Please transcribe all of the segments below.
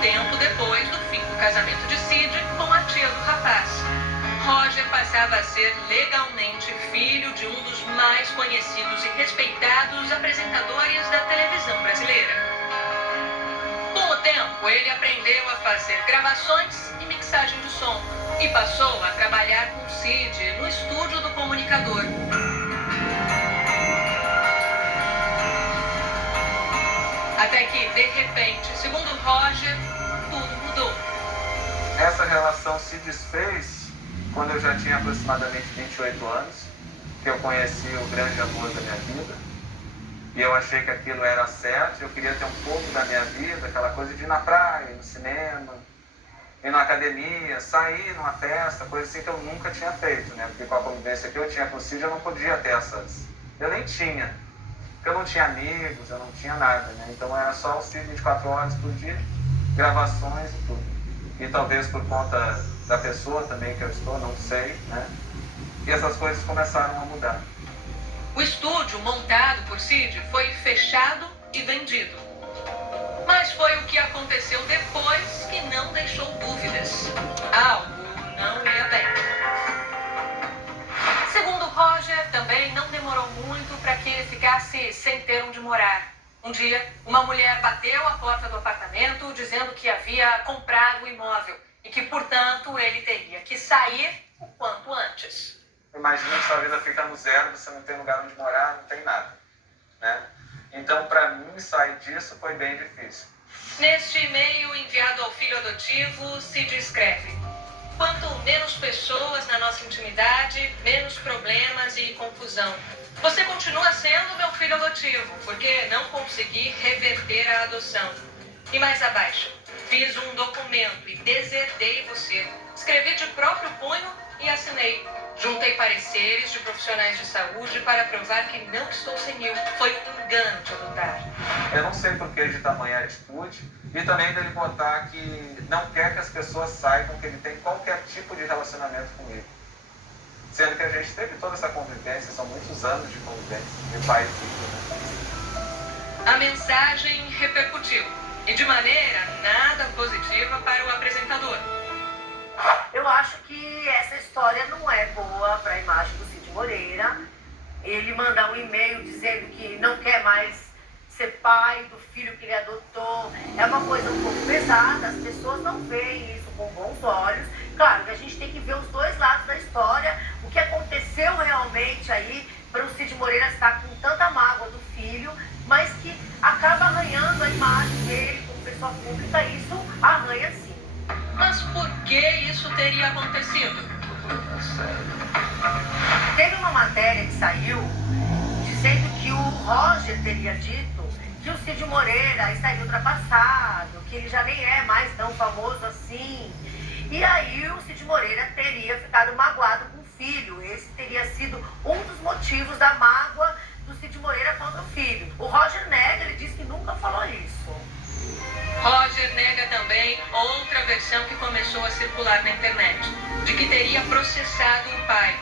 tempo depois do fim do casamento de Cid com a tia do rapaz. Roger passava a ser legalmente filho de um dos mais conhecidos e respeitados apresentadores da televisão brasileira. Com o tempo, ele aprendeu a fazer gravações e mixagem de som e passou a trabalhar com Cid no estúdio do comunicador. Até que, de repente, segundo Roger, tudo mudou. Essa relação se desfez quando eu já tinha aproximadamente 28 anos, que eu conheci o grande amor da minha vida. E eu achei que aquilo era certo, eu queria ter um pouco da minha vida, aquela coisa de ir na praia, ir no cinema, ir na academia, sair numa festa, coisa assim que eu nunca tinha feito, né? Porque com a convivência que eu tinha com o Cid, eu não podia ter essas... Eu nem tinha. Porque eu não tinha amigos, eu não tinha nada, né? Então era só o Cid 24 horas por dia, gravações e tudo. E talvez por conta da pessoa também que eu estou, não sei, né? E essas coisas começaram a mudar. O estúdio montado por Cid foi fechado e vendido. Mas foi o que aconteceu depois que não deixou dúvidas. Algo não ia bem. Segundo Roger, também não demorou muito para que ele ficasse sem ter onde morar. Um dia, uma mulher bateu à porta do apartamento dizendo que havia comprado o imóvel e que, portanto, ele teria que sair o quanto antes. Imagina que sua vida fica no zero, você não tem lugar onde morar, não tem nada, né? Então, para mim, sair disso foi bem difícil. Neste e-mail enviado ao filho adotivo, Cid escreve: quanto menos pessoas na nossa intimidade, menos problemas e confusão. Você continua sendo meu filho adotivo, porque não consegui reverter a adoção. E mais abaixo, fiz um documento e deserdei você. Escrevi de próprio punho e assinei. Juntei pareceres de profissionais de saúde para provar que não estou senil. Foi um engano te adotar. Eu não sei por que de tamanha atitude e também dele botar que não quer que as pessoas saibam que ele tem qualquer tipo de relacionamento comigo. Sendo que a gente teve toda essa convivência, são muitos anos de convivência, de pai e filho, né? A mensagem repercutiu e de maneira nada positiva para o apresentador. Eu acho que essa história não é boa para a imagem do Cid Moreira. Ele mandar um e-mail dizendo que não quer mais ser pai do filho que ele adotou é uma coisa um pouco pesada. As pessoas não veem isso com bons olhos. Claro que a gente tem que ver os dois lados da história, o que aconteceu realmente aí para o Cid Moreira estar com tanta mágoa do filho, mas que acaba arranhando a imagem dele como pessoa pública. Isso arranha sim. Mas por que isso teria acontecido? Teve uma matéria que saiu dizendo que o Roger teria dito que o Cid Moreira estaria ultrapassado, que ele já nem é mais tão famoso assim. E aí o Cid Moreira teria ficado magoado com o filho. Esse teria sido um dos motivos da mágoa do Cid Moreira contra o filho. O Roger nega, ele diz que nunca falou isso. Roger nega também outra versão que começou a circular na internet, de que teria processado o pai.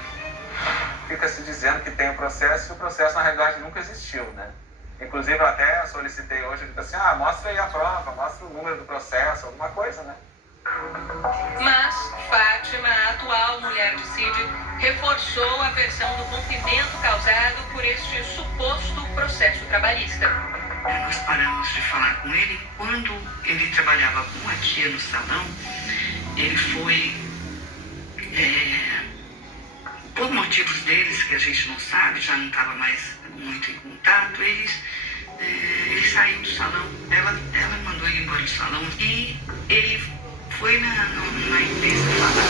Fica se dizendo que tem o processo e o processo na realidade nunca existiu, né? Inclusive eu até solicitei hoje, ele disse assim, mostra aí a prova, mostra o número do processo, alguma coisa, né? Mas Fátima, a atual mulher de Cid, reforçou a versão do rompimento causado por este suposto processo trabalhista. Nós paramos de falar com ele. Quando ele trabalhava com a tia no salão, ele foi, por motivos deles, que a gente não sabe, já não estava mais muito em contato, ele saiu do salão. Ela mandou ele embora do salão e ele foi na empresa falar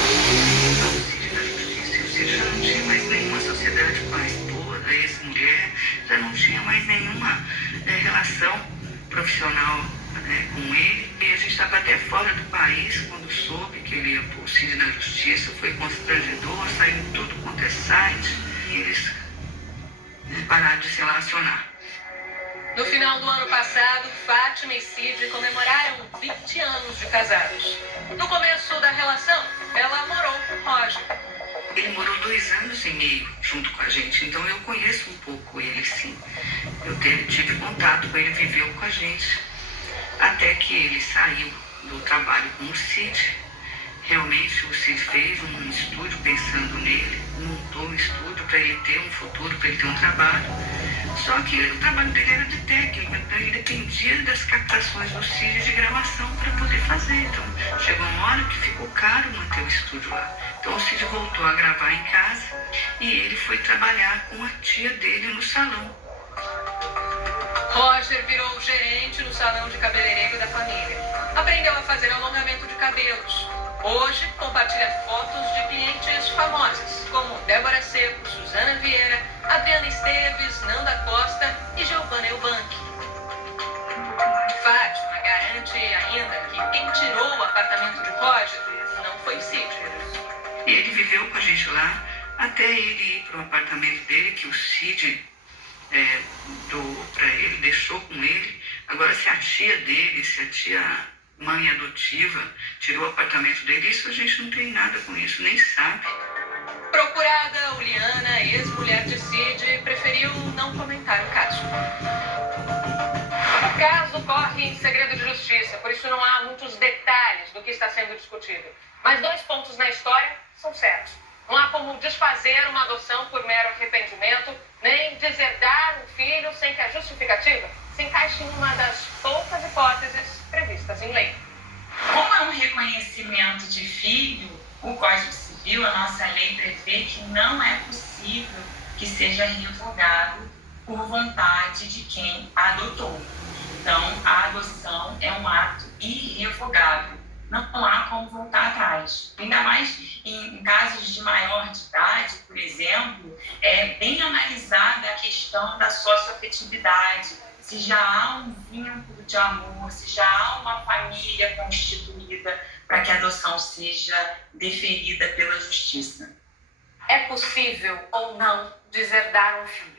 ao Cid da Justiça. O Cid já não tinha mais nenhuma sociedade com a esposa, a ex-mulher, já não tinha mais nenhuma relação profissional com ele. E a gente estava até fora do país quando soube que ele ia pôr o Cid na Justiça. Foi constrangedor, saiu tudo quanto é site e eles pararam de se relacionar. No final do ano passado, Fátima e Cid comemoraram 20 anos de casados. No começo da relação, ela morou com Roger. Ele morou 2 anos e meio junto com a gente, então eu conheço um pouco ele, sim. Eu tive contato com ele, viveu com a gente, até que ele saiu do trabalho com o Cid. Realmente o Cid fez um estúdio pensando nele, montou um estúdio para ele ter um futuro, para ele ter um trabalho. Só que o trabalho dele era de técnico, então ele dependia das captações do Cid de gravação para poder fazer. Então chegou uma hora que ficou caro manter o estúdio lá. Então o Cid voltou a gravar em casa e ele foi trabalhar com a tia dele no salão. Roger virou gerente no salão de cabeleireiro da família. Aprendeu a fazer alongamento de cabelos. Hoje, compartilha fotos de clientes famosas, como Débora Seco, Suzana Vieira, Adriana Esteves, Nanda Costa e Giovanna Eubank. Fátima garante ainda que quem tirou o apartamento de Roger não foi Cid. E ele viveu com a gente lá, até ele ir para o apartamento dele, que o Cid doou para ele, deixou com ele. Agora, se a tia dele, se a tia mãe adotiva tirou o apartamento dele, isso a gente não tem nada com isso, nem sabe. Procurada, Uliana, ex-mulher de Cid, preferiu não comentar o caso. O caso corre em segredo de justiça, por isso não há muitos detalhes do que está sendo discutido. Mas 2 pontos na história são certos. Não há como desfazer uma adoção por mero arrependimento, nem deserdar um filho sem que a justificativa se encaixe em uma das poucas hipóteses previstas em lei. Como é um reconhecimento de filho, o Código Civil, a nossa lei prevê que não é possível que seja revogado por vontade de quem adotou. Então, a adoção é um ato irrevogável. Não há como voltar atrás. Ainda mais em casos de maior de idade, por exemplo, é bem analisada a questão da socioafetividade, se já há um vínculo de amor, se já há uma família constituída para que a adoção seja deferida pela justiça. É possível ou não deserdar um filho?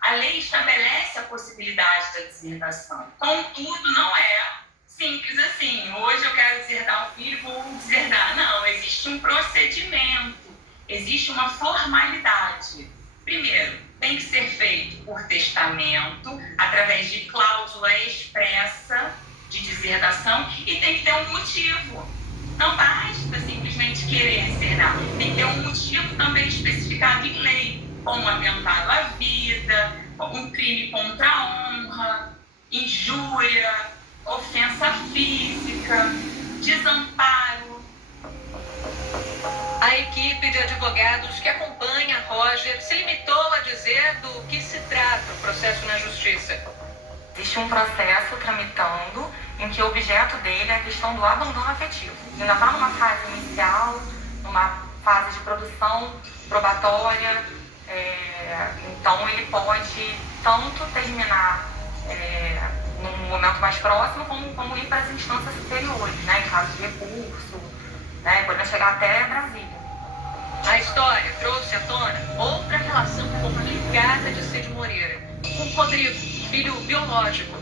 A lei estabelece a possibilidade da deserdação. Contudo, não é simples assim. Hoje eu quero deserdar um filho, vou deserdar. Não, existe um procedimento, existe uma formalidade. Primeiro, tem que ser feito por testamento, através de cláusula expressa de deserdação, e tem que ter um motivo. Não basta simplesmente querer deserdar, tem que ter um motivo também especificado em lei, como atentado à vida, um crime contra a honra, injúria, ofensa física, desamparo. A equipe de advogados que acompanha Roger se limitou a dizer do que se trata o processo na justiça. Existe um processo tramitando em que o objeto dele é a questão do abandono afetivo. Ainda está numa fase inicial, numa fase de produção probatória, então ele pode tanto terminar num momento mais próximo, como ir para as instâncias superiores, né, em caso de recurso, né, podendo chegar até Brasília. A história trouxe à tona outra relação complicada de Cid Moreira, com Rodrigo, filho biológico.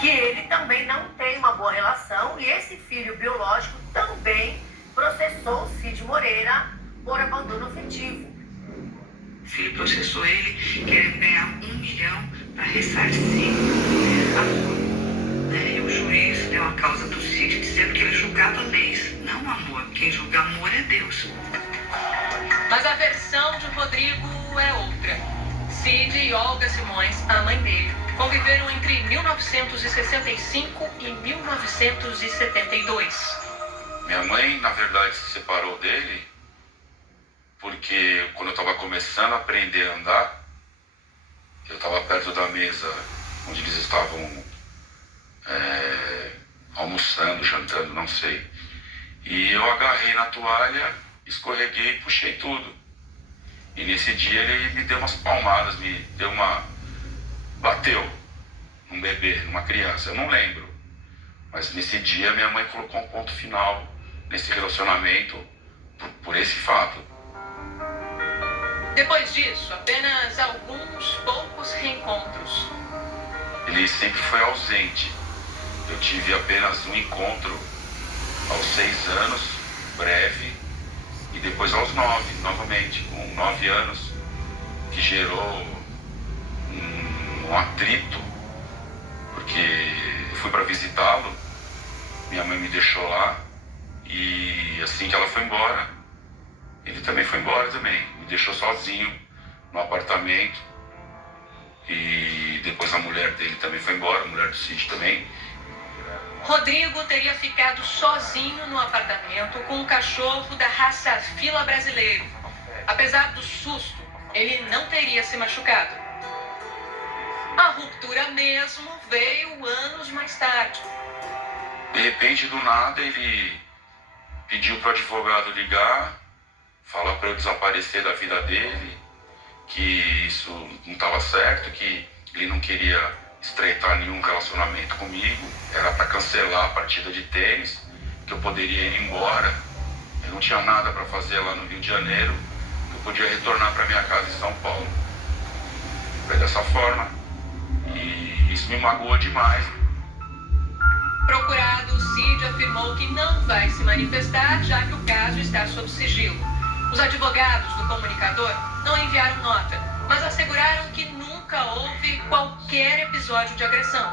Que ele também não tem uma boa relação, e esse filho biológico também processou Cid Moreira por abandono afetivo. O filho processou ele querendo ganhar 1 milhão para ressarcir a dor. E o juiz deu a causa do Cid dizendo que ele julgava leis, não amor. Quem julga amor é Deus. Mas a versão de Rodrigo é outra. Cid e Olga Simões, a mãe dele, conviveram entre 1965 e 1972. Minha mãe, na verdade, se separou dele porque quando eu estava começando a aprender a andar, eu estava perto da mesa onde eles estavam almoçando, jantando, não sei. E eu agarrei na toalha, escorreguei e puxei tudo. E nesse dia ele me deu umas palmadas, bateu num bebê, numa criança, eu não lembro. Mas nesse dia minha mãe colocou um ponto final nesse relacionamento por esse fato. Depois disso, apenas alguns poucos reencontros. Ele sempre foi ausente. Eu tive apenas um encontro aos 6 anos, breve, e depois aos 9, novamente, com 9 anos, que gerou um atrito, porque eu fui para visitá-lo minha mãe me deixou lá e assim que ela foi embora, ele também foi embora também. Me deixou sozinho no apartamento e depois a mulher dele também foi embora, a mulher do Cid também. Rodrigo teria ficado sozinho no apartamento com um cachorro da raça fila brasileiro. Apesar do susto, ele não teria se machucado. A ruptura mesmo veio anos mais tarde. De repente, do nada, ele pediu para o advogado ligar, falar para eu desaparecer da vida dele, que isso não estava certo, que ele não queria estreitar nenhum relacionamento comigo, era para cancelar a partida de tênis, que eu poderia ir embora. Eu não tinha nada para fazer lá no Rio de Janeiro, eu podia retornar para minha casa em São Paulo. Foi dessa forma, e isso me magoou demais. Procurado, o Cid afirmou que não vai se manifestar, já que o caso está sob sigilo. Os advogados do comunicador não enviaram nota, mas asseguraram que nunca houve qualquer episódio de agressão.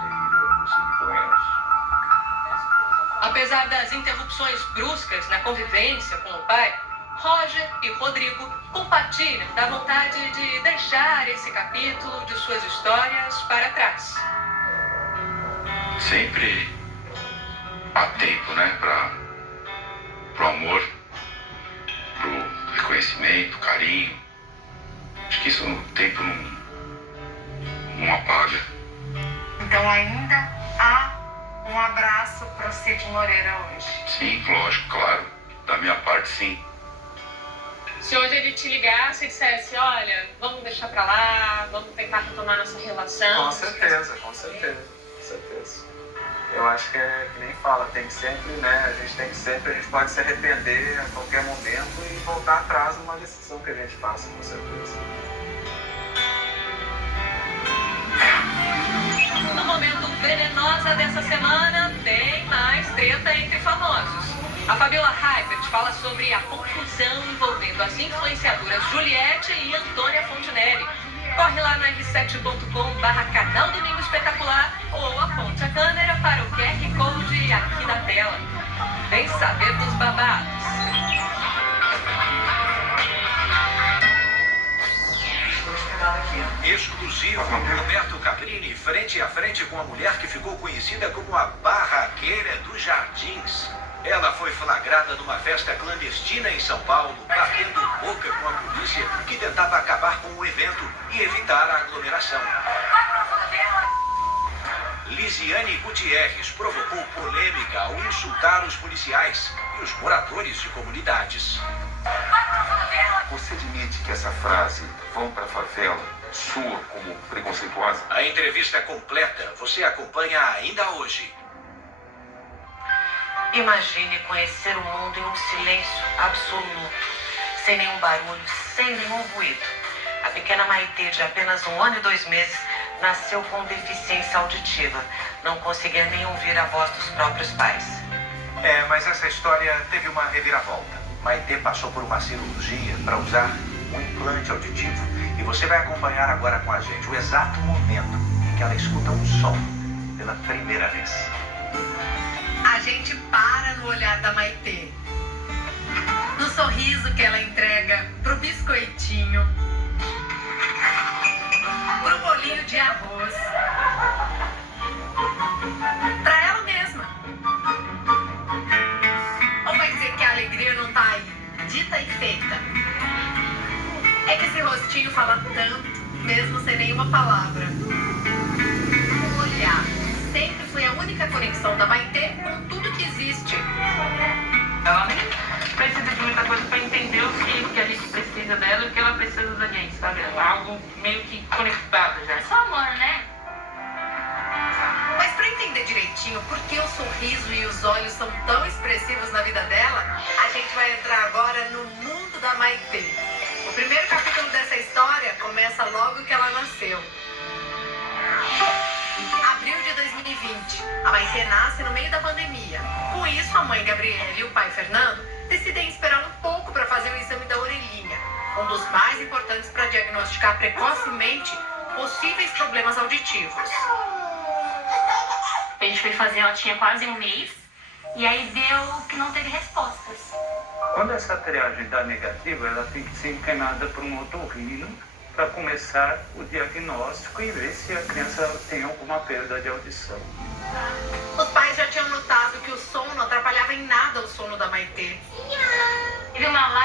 Apesar das interrupções bruscas na convivência com o pai, Roger e Rodrigo compartilham da vontade de deixar esse capítulo de suas histórias para trás. Sempre há tempo, né, pro amor, pro reconhecimento, carinho. Acho que isso o tempo não apaga. Então ainda há um abraço para o Cid Moreira hoje. Sim, lógico, claro. Da minha parte, sim. Se hoje ele te ligasse e dissesse, olha, vamos deixar pra lá, vamos tentar retomar nossa relação. Com certeza, com certeza, com certeza. Eu acho que é que nem fala, tem que sempre, né, a gente pode se arrepender a qualquer momento e voltar atrás numa decisão que a gente faça, com certeza. No momento venenosa dessa semana, tem mais treta entre famosos. A Fabiola Hypert fala sobre a confusão envolvendo as influenciadoras Juliette e Antônia Fontinelli. Corre lá no r7.com/canal Domingo Espetacular ou aponte a câmera para o QR Code aqui da tela. Vem saber dos babados. Exclusivo, Roberto Caprini frente a frente com a mulher que ficou conhecida como a barraqueira dos Jardins. Ela foi flagrada numa festa clandestina em São Paulo, batendo boca com a polícia que tentava acabar com o evento e evitar a aglomeração. Lisiane Gutierrez provocou polêmica ao insultar os policiais e os moradores de comunidades. Você admite que essa frase, vão pra favela, soa como preconceituosa? A entrevista completa você acompanha ainda hoje. Imagine conhecer o mundo em um silêncio absoluto, sem nenhum barulho, sem nenhum ruído. A pequena Maitê, de apenas 1 ano e 2 meses, nasceu com deficiência auditiva. Não conseguia nem ouvir a voz dos próprios pais. Mas essa história teve uma reviravolta. Maitê passou por uma cirurgia para usar um implante auditivo. E você vai acompanhar agora com a gente o exato momento em que ela escuta um som pela primeira vez. A gente para no olhar da Maitê, no sorriso que ela entrega pro biscoitinho, pro bolinho de arroz, pra ela mesma. Ou vai dizer que a alegria não tá aí, dita e feita? É que esse rostinho fala tanto, mesmo sem nenhuma palavra. O olhar sempre foi a única conexão da Maitê com tudo que existe. Ela nem precisa de muita coisa para entender o que a gente precisa dela e o que ela precisa da gente, sabe? É algo meio que conectado já. É só amor, né? Mas para entender direitinho por que o sorriso e os olhos são tão expressivos na vida dela, a gente vai entrar agora no mundo da Maitê. O primeiro capítulo dessa história começa logo que ela nasceu. Abril de 2020. A Maitê nasce no meio da pandemia. Com isso, a mãe Gabriela e o pai Fernando decidem esperar um pouco para fazer o exame da orelhinha, um dos mais importantes para diagnosticar precocemente possíveis problemas auditivos. A gente foi fazer, ela tinha quase 1 mês. E aí deu que não teve respostas. Quando essa triagem dá negativa, ela tem que ser encaminhada para um otorrino para começar o diagnóstico e ver se a criança tem alguma perda de audição. Os pais